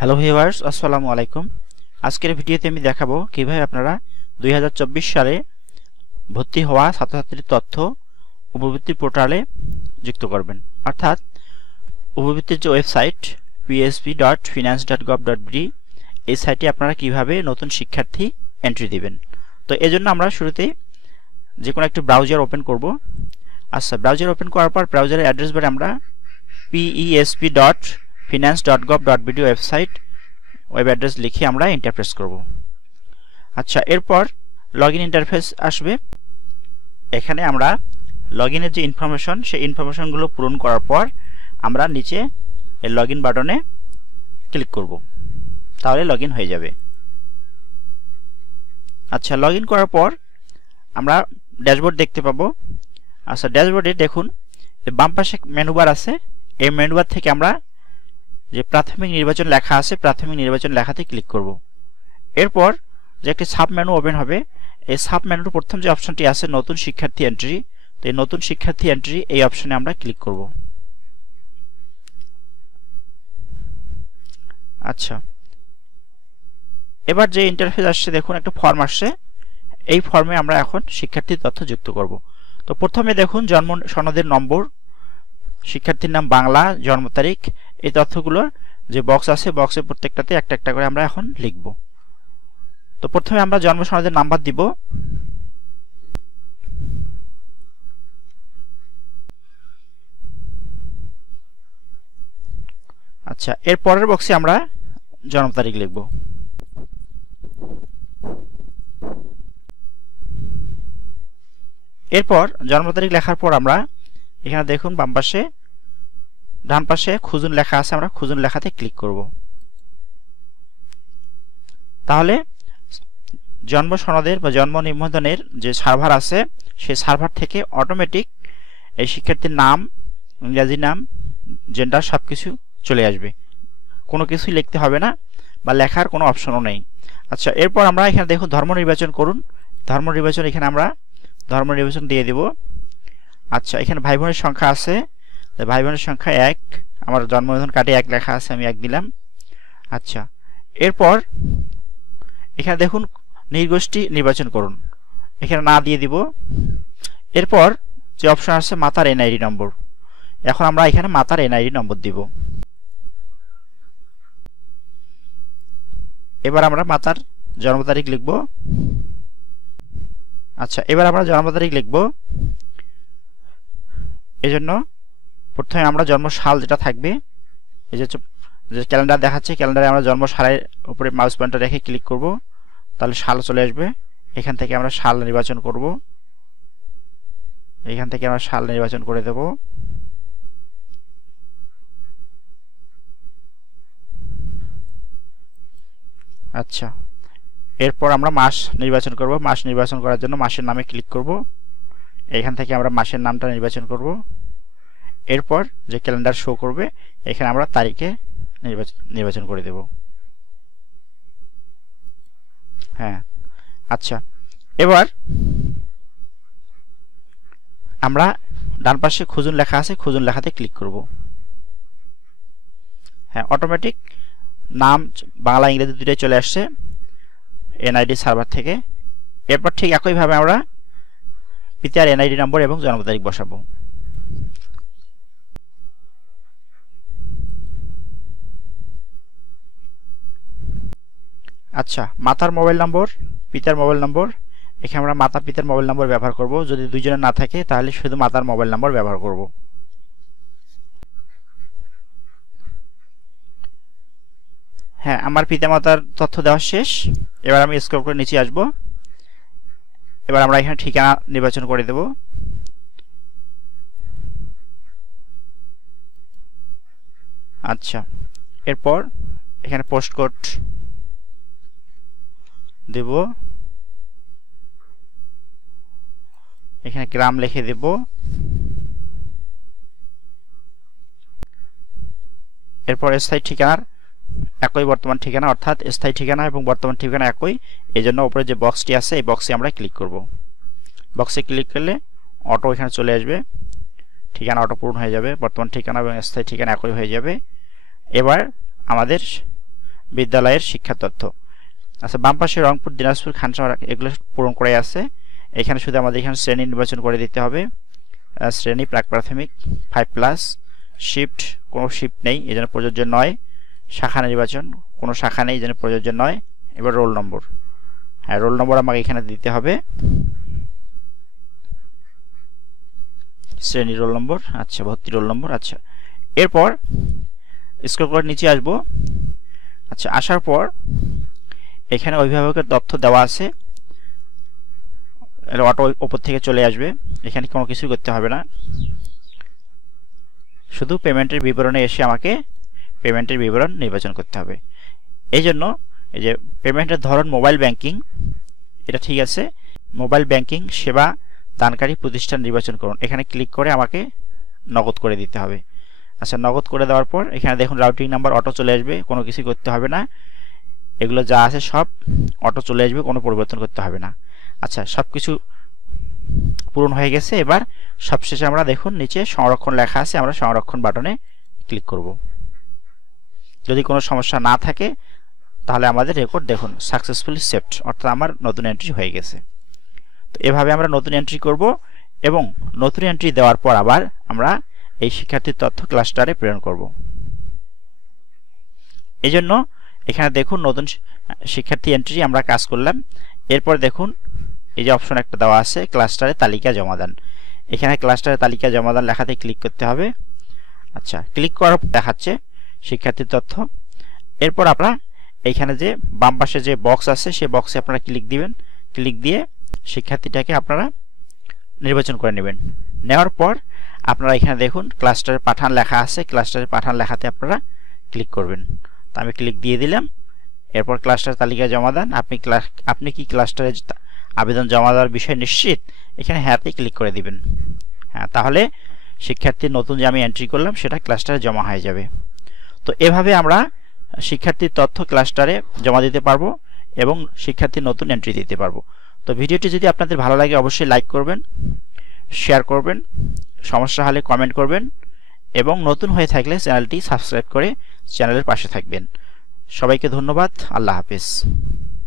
Hello viewers, আসসালামু আলাইকুম। আজকের ভিডিওতে আমি দেখাবো কিভাবে আপনারা 2024 সালে ভর্তি হওয়া ছাত্রছাত্রীর তথ্য উপবৃত্তি পোর্টালে যুক্ত করবেন। অর্থাৎ উপবৃত্তির যে ওয়েবসাইট psb.finance.gov.bd, এই সাইটে আপনারা কিভাবে নতুন শিক্ষার্থী এন্ট্রি দিবেন। তো এজন্য আমরা শুরুতে যে কোনো একটি ব্রাউজার ওপেন করব। আচ্ছা, ব্রাউজার ওপেন করার পর ব্রাউজারের অ্যাড্রেস বারে আমরা psb.finance.gov.bd ওয়েবসাইট ওয়েব অ্যাড্রেস লিখে আমরা এন্টার প্রেস করব। আচ্ছা, এরপর লগইন ইন্টারফেস আসবে। এখানে আমরা লগইনের যে ইনফরমেশন, সেই ইনফরমেশনগুলো পূরণ করার পর আমরা নিচে এই লগইন বাটনে ক্লিক করব, তাহলে লগইন হয়ে যাবে। আচ্ছা, লগইন করার পর আমরা ড্যাশবোর্ড দেখতে পাবো। আচ্ছা, ড্যাশবোর্ডে দেখুন বাম পাশে মেনু বার আছে। এই মেনু বার থেকে আমরা যে প্রাথমিক নির্বাচন লেখা আছে, প্রাথমিক নির্বাচন লেখাতে ক্লিক করব। এরপর যে একটি সাব মেনু ওপেন হবে, এই সাব মেনুর প্রথম যে অপশনটি আছে নতুন শিক্ষার্থী এন্ট্রি, তো এই নতুন শিক্ষার্থী এন্ট্রি এই অপশনে আমরা ক্লিক করব। আচ্ছা, এবার যে ইন্টারফেস আসছে দেখুন একটা ফর্ম আসছে। এই ফর্মে আমরা এখন শিক্ষার্থীর তথ্য যুক্ত করব। তো প্রথমে দেখুন জন্ম সনদের নম্বর, শিক্ষার্থীর নাম, বাংলা, জন্ম তারিখ, এই তথ্যগুলোর যে বক্স আছে বক্সের প্রত্যেকটাতে একটা একটা করে আমরা এখন লিখব। তো প্রথমে আমরা জন্ম সনদের নাম্বার দিব। আচ্ছা, এর পরের বক্সে আমরা জন্ম তারিখ লিখব। এরপর জন্ম তারিখ লেখার পর আমরা এখানে দেখুন বাম পাশে ডান পাশে খুঁজুন লেখা আছে, আমরা খুঁজুন লেখাতে ক্লিক করব। তাহলে জন্ম সনদের বা জন্ম নিবন্ধনের যে সার্ভার আছে সেই সার্ভার থেকে অটোমেটিক এই শিক্ষার্থীর নাম, ইংরেজি নাম, জেন্ডার সবকিছু চলে আসবে, কোনো কিছুই লিখতে হবে না বা লেখার কোনো অপশনও নেই। আচ্ছা, এরপর আমরা এখানে দেখুন ধর্ম নির্বাচন করুন। ধর্ম নির্বাচন এখানে আমরা ধর্ম নির্বাচন দিয়ে দেব। আচ্ছা, এখানে ভাই বোনের সংখ্যা আছে, ভাই বোনের সংখ্যা 1, আমার জন্ম নিবন্ধন কার্ডে 1 লেখা আছে, আমি 1 দিলাম। আচ্ছা, এরপর এখানে দেখুন নৃগোষ্ঠী নির্বাচন করুন, এখানে না দিয়ে দিব। এরপর যে অপশন আছে মাতার এনআইডি নম্বর, এখন আমরা এখানে মাতার এনআইডি নম্বর দিব। এবার আমরা মাতার জন্ম তারিখ লিখব। আচ্ছা, এবার আমরা জন্ম তারিখ লিখব। এজন্য প্রথমে আমরা জন্ম সাল যেটা থাকবে, এই যে ক্যালেন্ডার দেখাচ্ছে, ক্যালেন্ডারে আমরা জন্ম সালের উপরে মাউস পয়েন্টার রেখে ক্লিক করব, তাহলে সাল চলে আসবে। এখান থেকে আমরা সাল নির্বাচন করব, এখান থেকে আমরা সাল নির্বাচন করে দেব। আচ্ছা, এরপর আমরা মাস নির্বাচন করব। মাস নির্বাচন করার জন্য মাসের নামে ক্লিক করব, এখান থেকে আমরা মাসের নামটা নির্বাচন করব। এরপর যে ক্যালেন্ডার শো করবে এখানে আমরা তারিখে নির্বাচন করে দেব। হ্যাঁ, আচ্ছা, এবার আমরা ডান পাশে খুঁজুন লেখা আছে, খুঁজুন লেখাতে ক্লিক করব। হ্যাঁ, অটোমেটিক নাম বাংলা ইংরেজি দুটোই চলে আসছে এনআইডি সার্ভার থেকে। এরপর ঠিক একইভাবে আমরা পিতার এনআইডি নম্বর এবং জন্ম তারিখ বসাবো। আচ্ছা, মাতার মোবাইল নম্বর, পিতার মোবাইল নম্বর, এখানে আমরা মাতা পিতার মোবাইল নম্বর ব্যবহার করব। যদি দুইজনের না থাকে তাহলে শুধু মাতার মোবাইল নম্বর ব্যবহার করব। হ্যাঁ, আমার পিতামাতার তথ্য দেওয়া শেষ। এবার আমি স্ক্রল করে নিচে আসব। এবার আমরা এখানে ঠিকানা নির্বাচন করে দেব। আচ্ছা, এরপর এখানে পোস্ট কোড দেব, এখানে গ্রাম লিখে দেব। এরপর স্থায়ী ঠিকানার একই বর্তমান ঠিকানা, অর্থাৎ স্থায়ী ঠিকানা এবং বর্তমান ঠিকানা একই, এই জন্য উপরে যে বক্সটি আছে এই বক্সে আমরা ক্লিক করব। বক্সে ক্লিক করলে অটো এখানে চলে আসবে, ঠিকানা অটো পূরণ হয়ে যাবে, বর্তমান ঠিকানা এবং স্থায়ী ঠিকানা একই হয়ে যাবে। এবার আমাদের বিদ্যালয়ের শিক্ষা তথ্য। আচ্ছা, বাম পাশে রংপুর, দিনাজপুর, খানসামা এগুলো পূরণ করে আছে। এখানে শুধু আমাদের এখানে শ্রেণী নির্বাচন করে দিতে হবে। শ্রেণী প্রাক প্রাথমিক 5+, শিফট কোনো শিফট নেই এই জন্য প্রযোজ্য নয়, শাখা নির্বাচন কোনো শাখা নেই এই জন্য প্রযোজ্য নয়। এবার রোল নম্বর, হ্যাঁ রোল নম্বর আমাকে এখানে দিতে হবে, শ্রেণী রোল নম্বর, আচ্ছা ভর্তি রোল নম্বর। আচ্ছা, এরপর স্ক্রল করে নিচে আসবো। আচ্ছা, আসার পর এখানে অভিভাবকের তথ্য দেওয়া আছে, অটো উপর থেকে চলে আসবে। এখানে কোনো কিছু করতে হবে না, শুধু পেমেন্টের বিবরণে এসে আমাকে পেমেন্টের বিবরণ নির্বাচন করতে হবে। এই জন্য এই যে পেমেন্টের ধরন মোবাইল ব্যাংকিং, এটা ঠিক আছে। মোবাইল ব্যাংকিং সেবা দানকারী প্রতিষ্ঠান নির্বাচন করুন, এখানে ক্লিক করে আমাকে নগদ করে দিতে হবে। আচ্ছা, নগদ করে দেওয়ার পর এখানে দেখুন রাউটিং নাম্বার অটো চলে আসবে, কোনো কিছু করতে হবে না, এগুলো যা আছে সব অটো চলে আসবে, কোনো পরিবর্তন করতে হবে না। আচ্ছা, সব কিছু পূরণ হয়ে গেছে। এবার সবশেষে আমরা দেখুন নিচে সংরক্ষণ লেখা আছে, আমরা সংরক্ষণ বাটনে ক্লিক করব। যদি কোনো সমস্যা না থাকে তাহলে আমাদের রেকর্ড দেখুন সাকসেসফুলি সেভড, অর্থাৎ আমার নতুন এন্ট্রি হয়ে গেছে। তো এভাবে আমরা নতুন এন্ট্রি করব এবং নতুন এন্ট্রি দেওয়ার পর আবার আমরা এই শিক্ষার্থীর তথ্য ক্লাস্টারে প্রেরণ করব। এই জন্য এখানে দেখুন নতুন শিক্ষার্থী এন্ট্রি আমরা কাজ করলাম। এরপর দেখুন এই যে অপশন একটা দেওয়া আছে ক্লাস্টারে তালিকা জমা দান, এখানে ক্লাস্টারে তালিকা জমা দান লেখাতে ক্লিক করতে হবে। আচ্ছা, ক্লিক করার পর দেখাচ্ছে শিক্ষার্থীর তথ্য। এরপর আপনারা এইখানে যে বাম পাশে যে বক্স আছে সেই বক্সে আপনারা ক্লিক দিবেন, ক্লিক দিয়ে শিক্ষার্থীটাকে আপনারা নির্বাচন করে নেবেন। নেওয়ার পর আপনারা এখানে দেখুন ক্লাস্টারে পাঠান লেখা আছে, ক্লাস্টারে পাঠান লেখাতে আপনারা ক্লিক করবেন। তো আমি ক্লিক দিয়ে দিলাম। এরপর ক্লাস্টার তালিকা জমা দেন, আপনি কি ক্লাস্টারে আবেদন জমা দেওয়ার বিষয় নিশ্চিত, এখানে হ্যাঁতে ক্লিক করে দিবেন। হ্যাঁ, তাহলে শিক্ষার্থীর নতুন যে আমি এন্ট্রি করলাম সেটা ক্লাস্টারে জমা হয়ে যাবে। তো এভাবে আমরা শিক্ষার্থীর তথ্য ক্লাস্টারে জমা দিতে পারবো এবং শিক্ষার্থীর নতুন এন্ট্রি দিতে পারবো। তো ভিডিওটি যদি আপনাদের ভালো লাগে অবশ্যই লাইক করবেন, শেয়ার করবেন, সমস্যা হলে কমেন্ট করবেন এবং নতুন হয়ে থাকলে চ্যানেলটি সাবস্ক্রাইব করে চ্যানেলের পাশে থাকবেন। সবাইকে ধন্যবাদ, আল্লাহ হাফেজ।